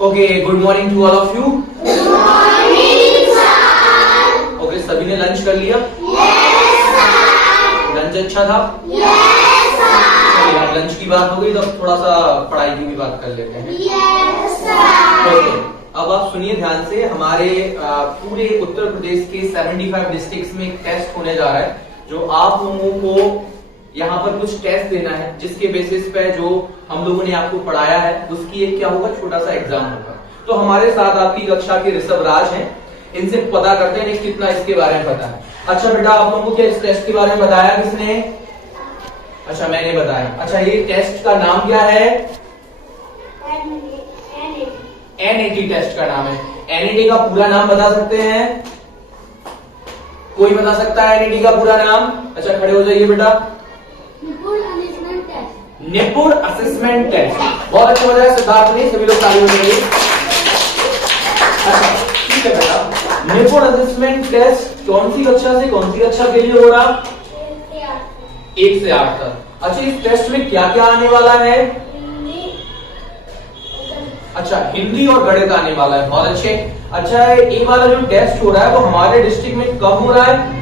Okay, good morning to all of you. Good morning sir. Okay, सभी ने lunch कर लिया? Yes sir. लंच अच्छा था? Yes sir. चलिए, अब लंच की बात हो गई तो अब थोड़ा सा पढ़ाई की भी बात कर लेते हैं। Yes sir. ओके, अब आप सुनिए ध्यान से। हमारे पूरे उत्तर प्रदेश के 75 डिस्ट्रिक्ट्स में एक टेस्ट होने जा रहा है, जो आप लोगों को यहाँ पर कुछ टेस्ट देना है, जिसके बेसिस पे जो हम लोगों ने आपको पढ़ाया है उसकी एक क्या होगा, छोटा सा एग्जाम होगा। तो हमारे साथ आपकी कक्षा के ऋषभ राज हैं, इनसे पता करते हैं कितना इसके बारे में पता है। अच्छा बेटा, आप लोगों को क्या इस टेस्ट के बारे में बताया किसने? अच्छा, मैंने बताया। अच्छा, ये टेस्ट का नाम क्या है? NAT टेस्ट का नाम है। NAT का पूरा नाम बता सकते हैं? कोई बता सकता है NAT का पूरा नाम? अच्छा, खड़े हो जाइए बेटा। निपुण असेसमेंट टेस्ट। बहुत अच्छा हो जाएगा सिद्धार्थ ने, सभी लोग ताली हो जाएंगे। अच्छा, ठीक है बेटा। निपुण असेसमेंट टेस्ट कौन सी कक्षा से कौन सी कक्षा के लिए हो रहा? 1 से 8 तक। अच्छा, इस टेस्ट में क्या क्या आने वाला है? अच्छा, हिंदी और गणित आने वाला है। बहुत अच्छे। अच्छा, ये वाला जो टेस्ट हो रहा है वो हमारे डिस्ट्रिक्ट में कब हो रहा है?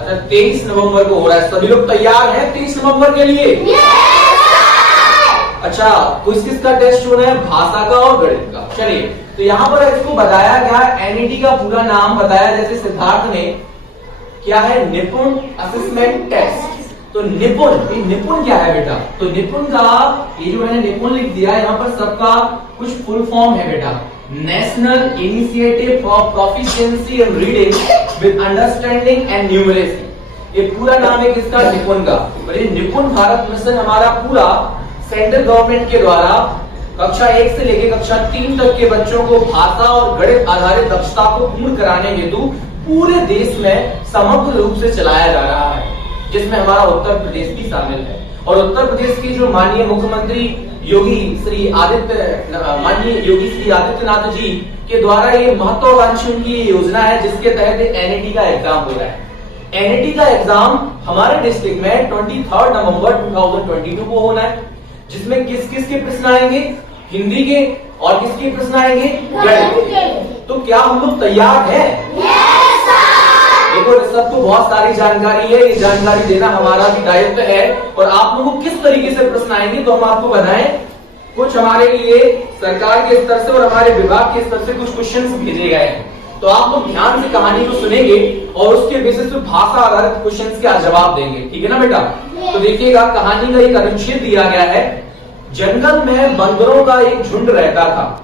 अच्छा, 23 नवंबर को हो रहा है। सभी लोग तैयार हैं 23 नवंबर के लिए? अच्छा, किसका टेस्ट हो रहा है? भाषा का और गणित का। चलिए, तो यहाँ पर इसको बताया गया, NAT का पूरा नाम बताया जैसे सिद्धार्थ ने, क्या है? निपुण असेसमेंट टेस्ट। तो निपुण क्या है बेटा? तो निपुण का ये जो मैंने निपुण लिख दिया यहाँ पर, सबका कुछ फुल फॉर्म है बेटा। National initiative for proficiency in reading with understanding and numeracy. ये पूरा नाम है किसका? निपुण का। और ये निपुण भारत मिशन हमारा पूरा सेंट्रल गवर्नमेंट के द्वारा कक्षा 1 से लेकर कक्षा 3 तक के बच्चों को भाषा और गणित आधारित दक्षता को पूर्ण कराने हेतु पूरे देश में समग्र रूप से चलाया जा रहा है, जिसमें हमारा उत्तर प्रदेश भी शामिल है। और उत्तर प्रदेश की जो माननीय मुख्यमंत्री माननीय योगी श्री आदित्यनाथ जी के द्वारा ये महत्वाकांक्षी उनकी योजना है, जिसके तहत NAT का एग्जाम हो रहा है। NAT का एग्जाम हमारे डिस्ट्रिक्ट में 23 नवंबर 2022 को होना है, जिसमें किस किस के प्रश्न आएंगे? हिंदी के। और किसके प्रश्न आएंगे? गणित के। तो क्या हम लोग तैयार हैं? देखो, सबको बहुत सारी जानकारी है, ये जानकारी देना हमारा भी दायित्व है। और आप लोगों को किस तरीके से प्रश्न आएंगे तो हम आपको बताएं। कुछ हमारे लिए सरकार के स्तर से और हमारे विभाग के स्तर से कुछ क्वेश्चंस भेजे गए हैं, तो आप लोग ध्यान से कहानी को सुनेंगे और उसके बेसिस पे भाषा आधारित क्वेश्चंस के जवाब देंगे। ठीक है ना बेटा? तो देखिएगा, कहानी का एक अनुच्छेद दिया गया है। जंगल में बंदरों का एक झुंड रहता था।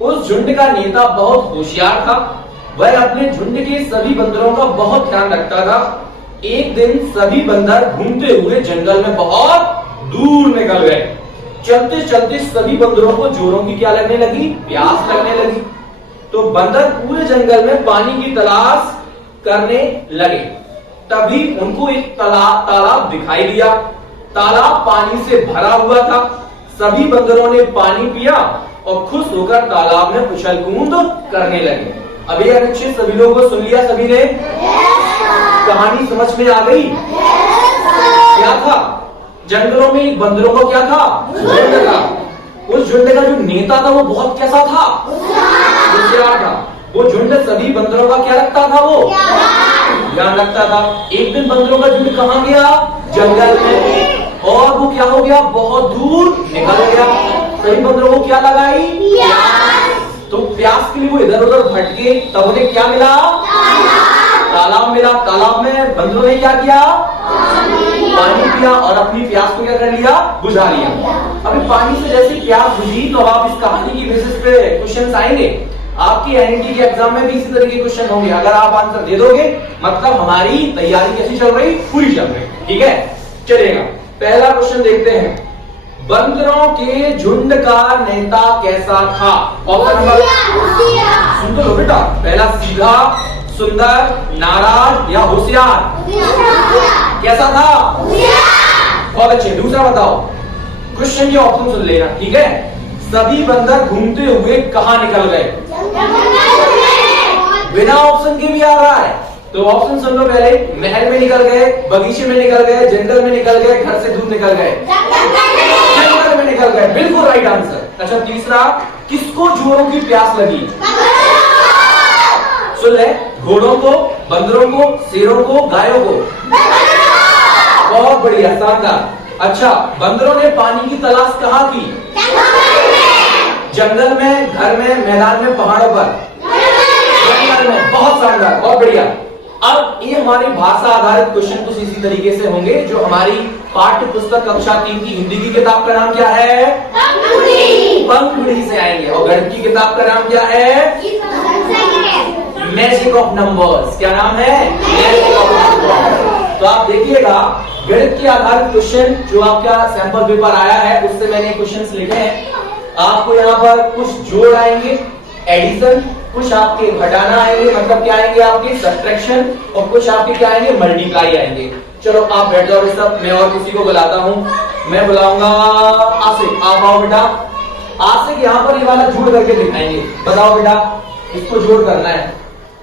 उस झुंड का नेता बहुत होशियार था। वह अपने झुंड के सभी बंदरों का बहुत ध्यान रखता था। एक दिन सभी बंदर घूमते हुए जंगल में बहुत दूर निकल गए। चलते चलते सभी बंदरों को जोरों की क्या लगने लगी? प्यास लगने लगी। तो बंदर पूरे जंगल में पानी की तलाश करने लगे। तभी उनको एक तालाब दिखाई दिया। तालाब पानी से भरा हुआ था। सभी बंदरों ने पानी पिया और खुश होकर तालाब में उछल कूद करने लगे। अब ये अनुच्छेद सभी लोगों को सुन लिया? सभी ने? कहानी समझ में आ गई? क्या था? जंगलों में एक बंदरों को क्या था? झुंड था। उस झुंड का जो नेता था वो बहुत कैसा था? होशियार था। वो झुंड सभी बंदरों का क्या रखता था? वो ध्यान रखता था। एक दिन बंदरों का झुंड कहाँ गया? जंगल में। और वो क्या हो गया? बहुत दूर निकल गया। सभी बंदरों को क्या लगाई? तो प्यास के लिए वो इधर उधर भटके, तब उन्हें क्या मिला? तालाब मिला। तालाब में बंदरों ने क्या किया? पानी पिया और अपनी प्यास को क्या कर लिया? बुझा लिया। अभी पानी से जैसे प्यास बुझी, तो आप इस कहानी की बेसिस पे क्वेश्चन आएंगे। आपकी NAT के एग्जाम में भी इसी तरह के क्वेश्चन होंगे। अगर आप आंसर दे दोगे, मतलब हमारी तैयारी कैसी चल रही? पूरी चल रही। ठीक है, चलेगा। पहला क्वेश्चन देखते हैं। बंदरों के झुंड का नेता कैसा था? ऑप्शन नंबर सुन तो लो बेटा। पहला, सीधा, सुंदर, नाराज या होशियार? कैसा था? बहुत अच्छे। दूसरा बताओ। क्वेश्चन के ऑप्शन सुन लेना, ठीक है? सभी बंदर घूमते हुए कहाँ निकल गए? बिना ऑप्शन के भी आ रहा है, तो ऑप्शन सुन लो पहले। महल में निकल गए, बगीचे में निकल गए, जंगल में निकल गए, घर से दूर निकल गए, जंगल में निकल गए। बिल्कुल राइट आंसर। अच्छा तीसरा, किसको जोड़ों की प्यास लगी? सुन ले, घोड़ों को, बंदरों को, शेरों को, गायों को। बहुत बढ़िया, शानदार। अच्छा, बंदरों ने पानी की तलाश कहाँ की? जंगल में, घर में, मैदान में, पहाड़ों पर? जंगल में। बहुत शानदार, बहुत बढ़िया। अब ये हमारी भाषा आधारित क्वेश्चन कुछ इसी तरीके से होंगे जो हमारी पाठ्य पुस्तक कक्षा 3 की हिंदी की किताब का नाम क्या है? पंखुड़ी से आएंगे। और गणित की किताब का नाम क्या है? Magic of numbers. क्या नाम है? Magic of numbers. तो आप देखिएगा, गणित के आधारित क्वेश्चन जो आपका सैंपल पेपर आया है उससे मैंने क्वेश्चंस लिखे हैं। आपको यहाँ पर कुछ जोड़ आएंगे, एडिशन, कुछ आपके घटाना आएंगे, मतलब क्या आएंगे आपके सब्ट्रैक्शन, और कुछ आपके क्या आएंगे मल्टीप्लाई आएंगे। चलो आप बैठ जाओ सब, मैं और किसी को बुलाता हूँ। मैं बुलाऊंगा आसिफ, आप आओ बेटा। आसिफ यहाँ पर ये वाला जोड़ करके दिखाएंगे। बताओ बेटा, इसको जोड़ करना है।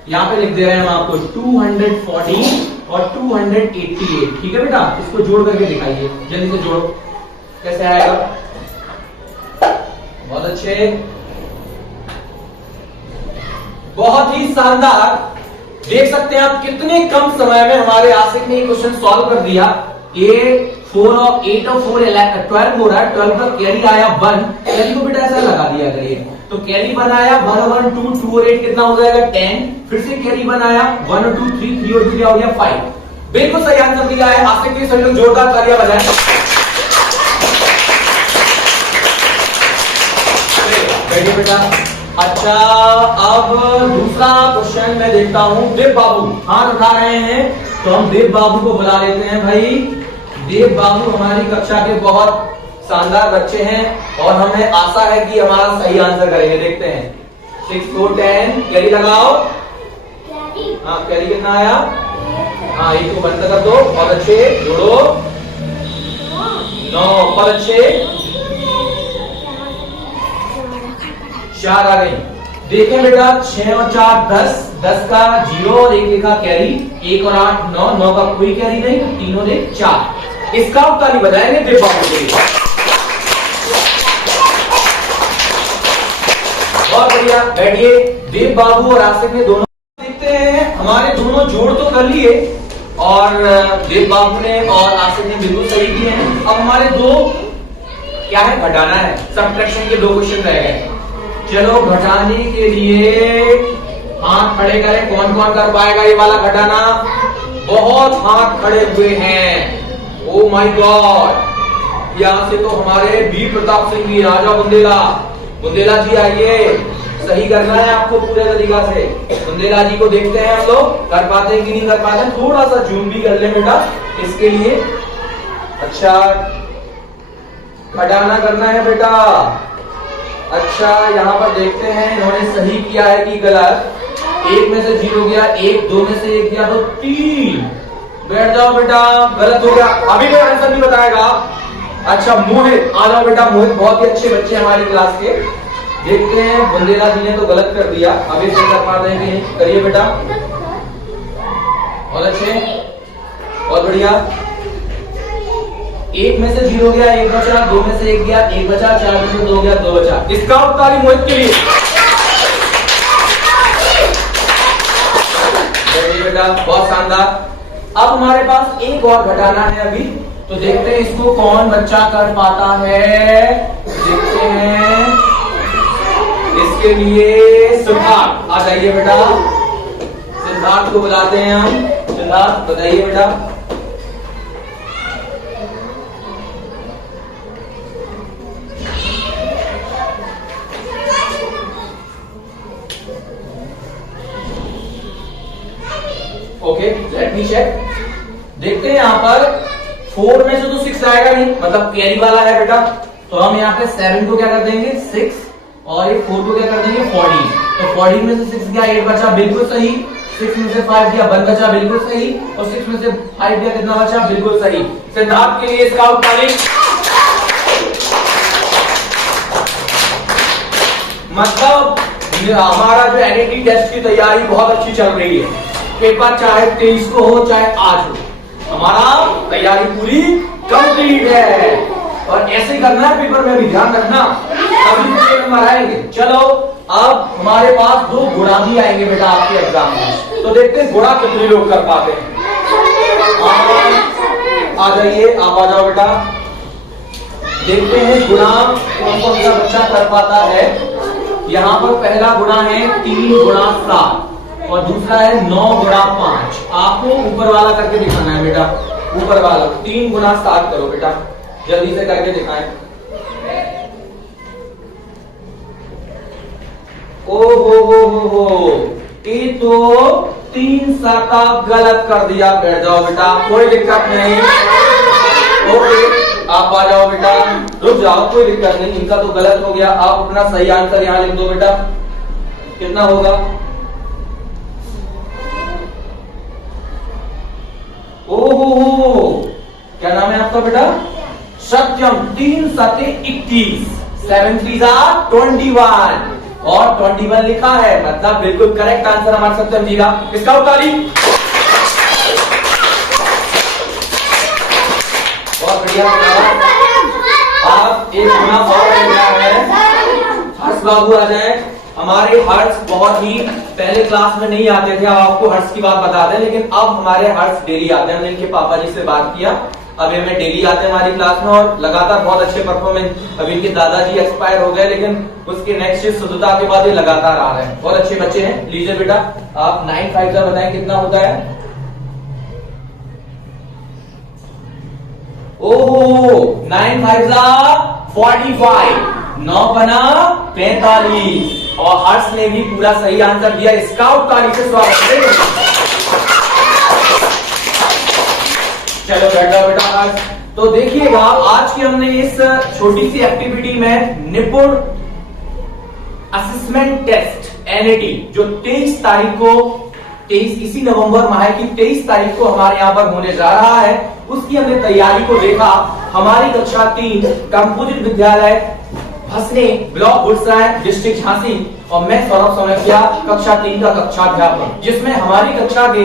यहाँ पे लिख दे रहे हैं हम आपको 240 और 288। ठीक है बेटा, इसको जोड़ करके दिखाइए, जल्दी से जोड़ो। कैसे आएगा? बहुत अच्छे, बहुत ही शानदार। देख सकते हैं आप कितने कम समय में हमारे आसिफ ने ये क्वेश्चन सॉल्व कर दिया। ये 4 और 8 और 4 12 हो रहा है। 12 का कैरी आया 1, कैरी को बेटा ऐसा लगा दिया करिए। तो कैरी बनाया 1 और 1 2, 2 और 8 कितना हो जाएगा 10। फिर से कैरी बनाया 1 और 2 3, 3 और 3 हो गया 5। बिल्कुल सही आंसर दिया है आसिफ के। सभी लोग जोरदार तालियां बजाएं। बैठिए बेटा। अच्छा, अब दूसरा क्वेश्चन मैं देखता हूं। देव बाबू हाथ उठा रहे हैं, तो हम देव बाबू को बुला लेते हैं। भाई देव बाबू हमारी कक्षा के बहुत शानदार बच्चे हैं और हमें आशा है कि हमारा सही आंसर करेंगे। देखते हैं 6 4 10, कैरी लगाओ। हाँ, कैरी कितना आया? हाँ, एक को बंद कर दो। बहुत अच्छे, जोड़ो 9। बहुत अच्छे, 4 आ गई। देखें बेटा, 6 और 4 10, 10 का 0 और 1 लिखा कैरी, 1 और 8 9, 9 का कोई कैरी नहीं, तीनों ने 4। इसका ताली बजाएंगे देव बाबू के लिए। बहुत बढ़िया, बैठिए। देव बाबू और आसिफ ने दोनों, देखते हैं हमारे दोनों जोड़ तो कर लिए और देव बाबू ने और आसिफ ने बिल्कुल सही किए हैं। अब हमारे दो क्या है, घटाना है। सब्ट्रैक्शन के 2 क्वेश्चन रह गए। चलो घटाने के लिए हाथ खड़े करें। कौन कौन कर पाएगा ये वाला घटाना? बहुत हाथ खड़े हुए हैं। ओ माय गॉड, यहाँ से तो हमारे वीर प्रताप सिंह जी, राजा बुंदेला, बुंदेला जी आइए। सही करना है आपको पूरे तरीका से। बुंदेला जी को देखते हैं हम लोग कर पाते हैं कि नहीं कर पाते हैं। थोड़ा सा जूम भी कर ले बेटा इसके लिए। अच्छा, घटाना करना है बेटा। अच्छा, यहाँ पर देखते हैं इन्होंने सही किया है कि गलत। 1 में से 0 गया, 1 2 में से 1 गया तो 3। बैठ जाओ बेटा, गलत हो गया। अभी कोई आंसर नहीं बताएगा। अच्छा, मोहित आ जाओ बेटा। मोहित बहुत ही अच्छे बच्चे हमारी क्लास के। देखते हैं, बुंदेला जी ने तो गलत कर दिया, अभी से कर पा रहे हैं। करिए बेटा, बहुत अच्छे, बहुत बढ़िया। 1 में से 0 गया, 1 बचा, 2 में से 1 गया, 1 बचा, 4 में से 2 गया, 2 बचा। इसका उत्तर मोहित के लिए। बेटा बहुत शानदार। अब हमारे पास एक और घटाना है अभी, तो देखते हैं इसको कौन बच्चा कर पाता है। देखते हैं, इसके लिए सिद्धार्थ आ जाइए बेटा। सिद्धार्थ को बुलाते हैं हम। सिद्धार्थ बताइए बेटा। Okay, let me check. देखते हैं यहाँ पर 4 में से तो 6 आएगा नहीं, मतलब कैरी वाला है बेटा। तो हम यहाँ पे 7 को क्या कर देंगे 6, और ये 4 को क्या कर देंगे 14। तो 14 में से 6 गया, 8 बचा, बिल्कुल सही। 6 में से 5 गया, 1 बचा, बिल्कुल सही। और 6 में से 5 गया, कितना बचा, बिल्कुल सही। सिद्धार्थ के लिए इसका उत्तर मतलब हमारा जो एनईटी टेस्ट की तैयारी बहुत अच्छी चल रही है। पेपर चाहे 23 को हो चाहे आज हो, हमारा तैयारी पूरी कंप्लीट है। और ऐसे करना है पेपर में भी, ध्यान रखना। तभी तो नंबर आएंगे। चलो अब हमारे पास 2 गुणा भी आएंगे बेटा आपके एग्जाम में, तो देखते हैं गुणा कितने लोग कर पाते हैं। आ जाइए, आप आ जाओ बेटा, देखते हैं गुणा कौन कौन सा बच्चा कर पाता है। यहाँ पर पहला गुणा है 3 गुणा 7 और दूसरा है 9 गुणा 5। आपको ऊपर वाला करके दिखाना है बेटा, ऊपर वाला 3 गुणा 7 करो बेटा, जल्दी से करके दिखाएं। ओ ये तो 3 7 आप गलत कर दिया। बैठ जाओ बेटा, कोई दिक्कत नहीं। ओके, आप आ जाओ बेटा, रुक जाओ, कोई दिक्कत नहीं, इनका तो गलत हो गया। आप अपना सही आंसर यहां लिख दो बेटा। कितना होगा? ओहो, क्या नाम है आपका बेटा? सत्यम। 3 7 21, 7 3 21 और 21 लिखा है, मतलब बिल्कुल करेक्ट आंसर हमारे सत्यम जी का। इसका ताली। बहुत बढ़िया। आप एक गुना और है। हर्ष बाबू आ जाए। हमारे हर्ष बहुत ही पहले क्लास में नहीं आते थे, अब आपको हर्ष की बात बता दें, लेकिन अब हमारे हर्ष डेली आते हैं। हमने इनके पापा जी से बात किया, अब ये में डेली आते हैं हमारी क्लास में और लगातार बहुत अच्छे परफॉर्मेंस। अभी इनके दादाजी एक्सपायर हो गए, लेकिन उसके नेक्स्ट शुद्धता के बाद ये लगातार आ रहे हैं। बहुत अच्छे बच्चे हैं। लीजिए बेटा, आप 9 5 का बताएं कितना होता है? ओहो, 9 5 45, 9 बना 45 और हर्ष ने भी पूरा सही आंसर दिया। स्काउट ताली से स्वागत है। चलो बैठा बेटा हर्ष। तो देखिएगा, आज की हमने इस छोटी सी एक्टिविटी में निपुण असेसमेंट टेस्ट एनएटी जो 23 तारीख को 23 इसी नवंबर माह की 23 तारीख को हमारे यहाँ पर होने जा रहा है, उसकी हमने तैयारी को देखा। हमारी कक्षा 3 कंपोजिट विद्यालय भसने, ब्लॉक गुड़सराय, डिस्ट्रिक्ट झांसी और मैं सौरभ समैकिया कक्षा 3 का कक्षाध्यापक, जिसमें हमारी कक्षा के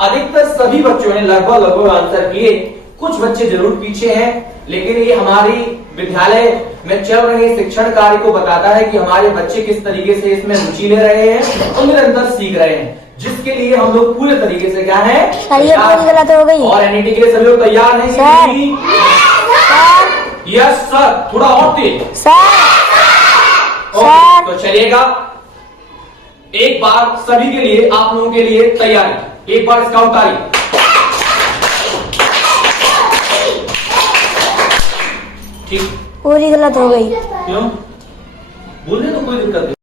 अधिकतर सभी बच्चों ने लगभग आंसर किए। कुछ बच्चे जरूर पीछे हैं, लेकिन ये हमारी विद्यालय में चल रहे शिक्षण कार्य को बताता है कि हमारे बच्चे किस तरीके से इसमें रुचि ले रहे हैं और निरंतर सीख रहे हैं, जिसके लिए हम लोग पूरे तरीके से क्या है गलत हो गई। और एनईटी के लिए सभी लोग तैयार हैं? सर। यस सर, थोड़ा और तेज सर। तो चलिएगा, एक बार सभी के लिए, आप लोगों के लिए तैयारी। एक बार इसका उतारी। ठीक, पूरी गलत हो गई। क्यों? बोलने तो कोई दिक्कत नहीं।